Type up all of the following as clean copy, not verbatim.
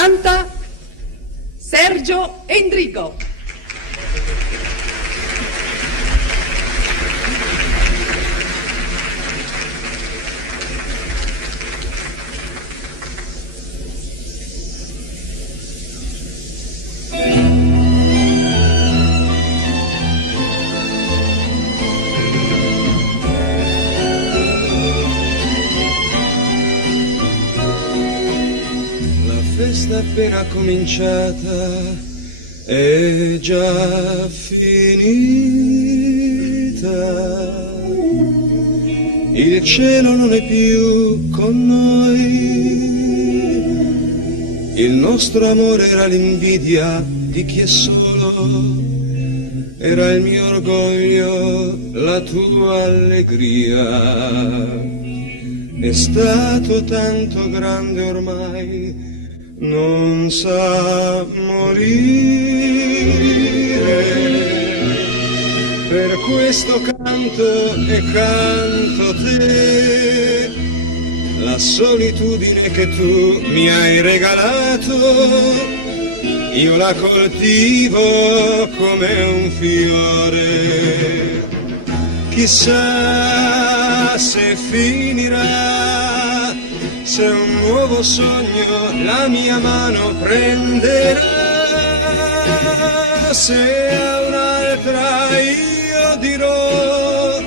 Canta Sergio Endrigo. Festa appena cominciata è già finita, il cielo non è più con noi, il nostro amore era l'invidia di chi è solo, era il mio orgoglio, la tua allegria, è stato tanto grande ormai, non sa morire, per questo canto e canto te, la solitudine che tu mi hai regalato, io la coltivo come un fiore, chissà se finirà, se un nuovo sogno la mia mano prenderà, se a un'altra io dirò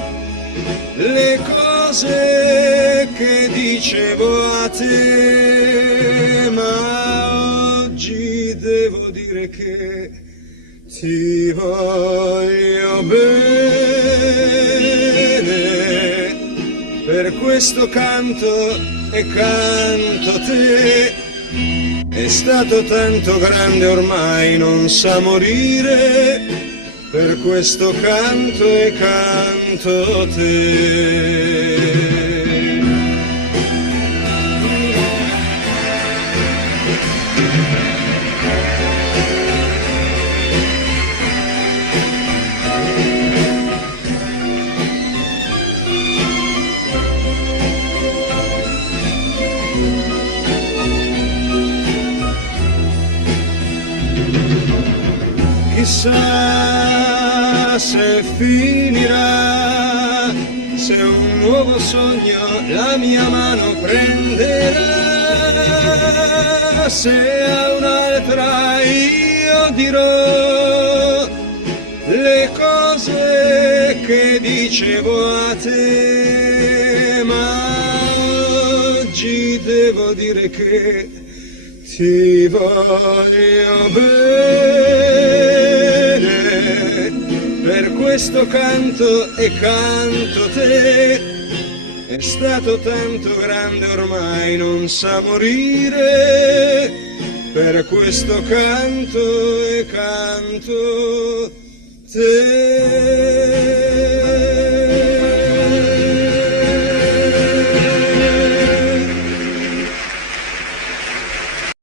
le cose che dicevo a te, ma oggi devo dire che ti voglio bene, per questo canto e canto te, è stato tanto grande ormai non sa morire, per questo canto e canto te. Chissà se finirà, se un nuovo sogno la mia mano prenderà, se a un'altra io dirò le cose che dicevo a te, ma oggi devo dire che ti voglio bene, per questo canto e canto te, è stato tanto grande ormai non sa morire, per questo canto e canto te.